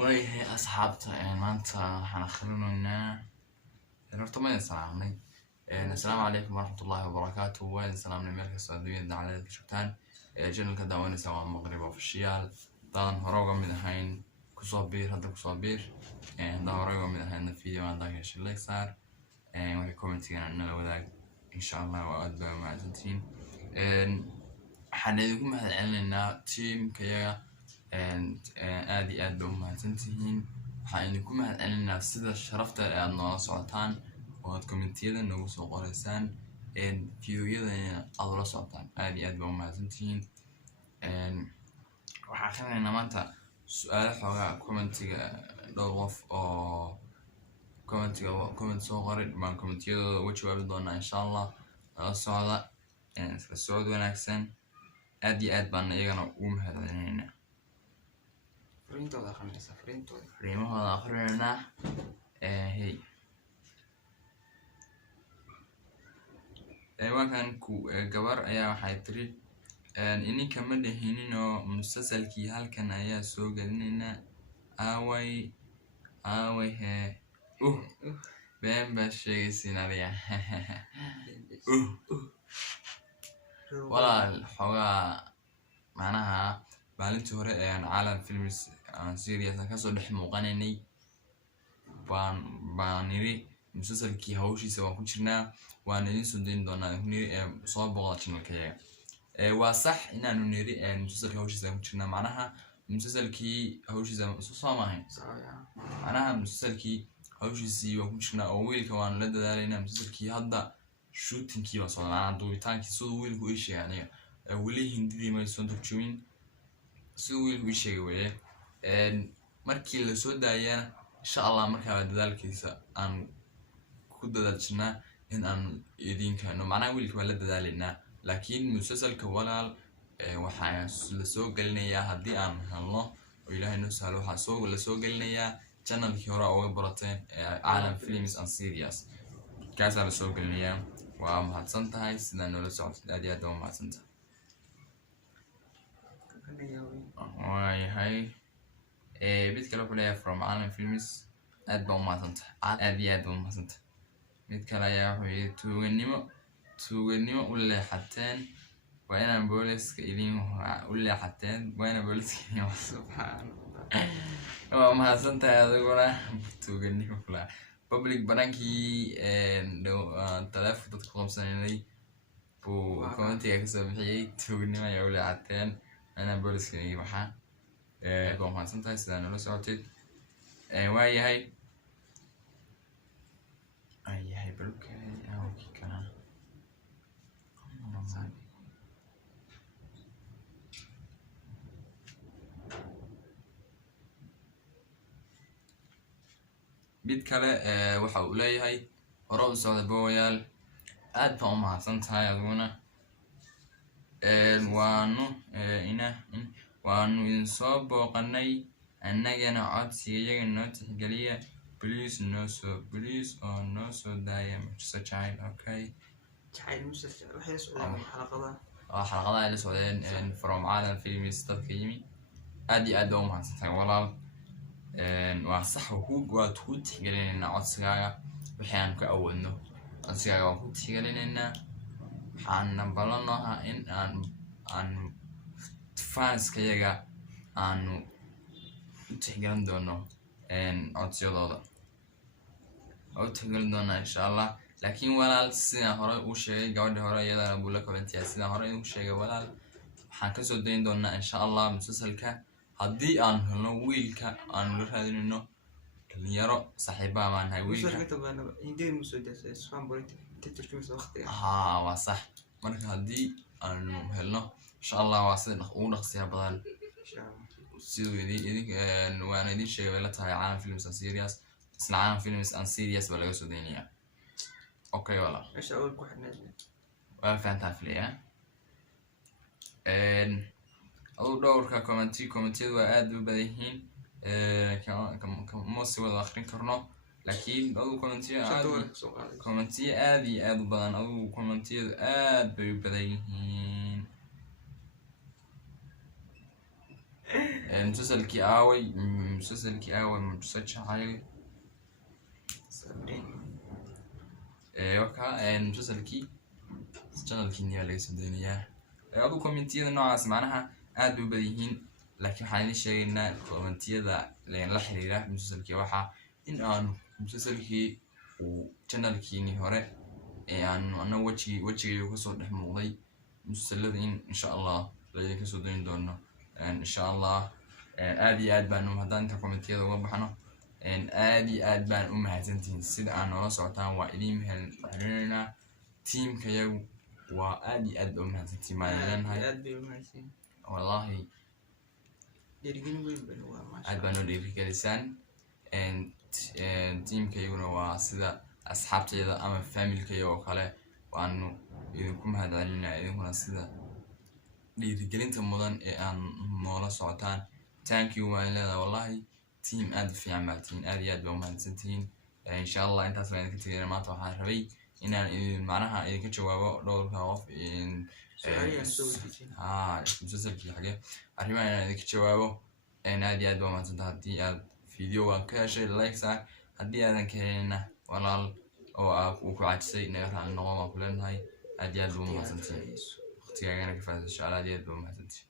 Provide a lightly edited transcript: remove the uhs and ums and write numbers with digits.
وهي أصحابته مانتا حنخلونا نرتمي السلام السلام عليكم ورحمة الله وبركاته وين سلام الملك السعودية على الشتان جنل كداوين سوا المغرب وفشيال دان هروقا من هين كصابير هذا كصابير دا هروقا من هين الفيديو عن ذاك الشيء اللي صار وهي كومنتين عنا لو ذاك إن شاء الله وأدبا مع زنتين حنيدكم هذا علنا تيم كيا آدي أدوم مع زنتين حنيدكم هذا علنا سيدا شرفت أنو صوتان وهاد كومنتيدا نوغو سو قريسان فيديويدا أدولا صوتان آدي أدوم مع زنتين waxaa aqrinaynaa maanta su'aalo xoogaa commentiga dhowr qof oo comment soo qoray baan commentiyadooda uga jawaabi doonaa insha allah nala socda isla socod wanaagsan aad iyo aad baan iyagana ugu mahadcelinaynaa fariimahooda aqrinaynaa hey waakan gabar ayaa waxay tiri ininka ma dhahinino musalsalkii halkan ayaa soo gelinayna aaway he been baa sheegaysiin adiga walaal xoogaa macnaha maalintii hore caalam films series kasoo dhex muuqanaynay baan niri musalsalkii hawshiisa waan ku jirnaa waan idin soo dayn doonaa niri soo booqda channelkayaga waa sax inaanu niri musalsalka hawshiisa ku jirnaa macnaha musalsalkii hawshiisa soo maahayn macnaha musalsalkii hawshiisii waan ku jirnaa oo wiilka waan la dadaalaynaa musalsalkii hadda shootingkii baa socda macnaha duubitaankii siduu wiilku ii sheegay aniga weli hindidii may soo turjumin siduu wiilku ii sheegay weye markii la soo daayana insha allah markaa dadaalkiisa aan ku dadaajinaa in aan idin keeno macnaha wiilka waa la dadaalaynaa laakiin musalsalka walaal waxaa la soo gelinayaa haddii aan helno oo ilaahay noo sahlo waxaa la soo gelinayaa channelkii hore uga barateen caalam films and series kaasaa la soo gelinayaa waa mahadsan tahay sidaa noola socotid aad iyo aad waa mahadsan tahay waayahay mid kale wuxuu leeyahay from caalam films aad baa u mahadsan tahay aad iyo aad baa u mahadsan tahay mid kale ayaa wuxuu yidhi tuuganimo u leexateen waa inaan booliska idin u leexateen waa inaan booliska idin subxaan waa mahadsantahay adiguna tuuganimo kula public banankii taleefon dadku qabsanaynay buu commentiga kasoo bixiyey tuuganimo ayaa u leexateen waa inaan booliska idin waxaa waa mahadsantahay sidaa noola socotid waayahay balka awkii kana mid kale waxa uu leeyahay hore u socda booyaal aad baan u mahadsan tahay adiguna waanu idin soo booqanay annagana codsiga iyaga noo tixgeliya please noo soo daaya mucjiso jacayl okay xalaqadaha ay la socdeen from caalam films dadka yimi aad iyo aad baa u mahadsan tahay walaal waa sax waad ku tixgelinaynaa codsigaaga wixii aan ka awoodno codsigaaga waan ku tixgelinaynaa waxaana ballanooha in aan fanskayaga aanu u tixgelin doono codsiyadooda u tixgelin doonaa insha allah laakiin walaal sidaan hore uu sheegay gabadha hore iyadana buu la commentiyaa sidaan hore inuu sheegay walaal waxaan kasoo dayn doonaa insha allah musalsalka haddii aan helno wiilka aanu la raadinayno dhalinyaro saaxiibaha baan nahay wiilka waa sax marka haddii aanu helno insha allah waa sida ugu dhaqsiya badan siduu waana idin sheegay bay la tahay caalam films and series isla caalam films and series baa laga soo daynayaa okay walaal waa fahantaan filayaa aduu dhowrka commentiyadu waa aad u badan yihiin kama sii wada akrin karno laakiin aduu commentiyo aad iyo aad u badan aduu commentiyadu aad bay u badan yihiin مسلسلكي آوي مسلسل حاجة وكا مسلسلكي channelkii niyaa laga soo daynayaa adu commentiyada noocaas macnaha aad u badihiin laakiin waxaan idin sheegaynaa commentiyada la xiriira musalsalkii waxa in aan musalsalkii uu channelkiini hore ee aan ana wajiga ka soo dhex muuqday musalsalada in insha Allah la ka soo dayn doono insha Allah aad iyo aad baan haddaan inta commentiyada uga baxno aad iyo aad baan u mahadsantihiin sida aan noola socotaan waa idin mahadcelinaynaa teamka yagu وأدي أدب ما تنتي ما لأنها والله أدبنا لي كلسان and team كيونا واسدا أصحاب تيدا أما family كيو وخلا وأنه يكون هذا لنا يكون سدا لي كلين تمضان أن مولا صوتان thank you ولا والله team أدب في عملتين أدي أدب ما تنتين إن شاء الله أنت سمعت كتير ما توحى ربي إن معناها إذا كنت جوابه دور كواف إن مسلسل حاجة أريما إذا كنت جوابه إن هذه أدوات ما تنتهي فيديو وكاشة لايك ساعة هذه أنا كهنا ولا أو وكعد شيء نقدر عن النوع ما كلنا هاي هذه أدوات ما تنتهي اختيارنا كيف هذا الشغلة هذه أدوات ما تنتهي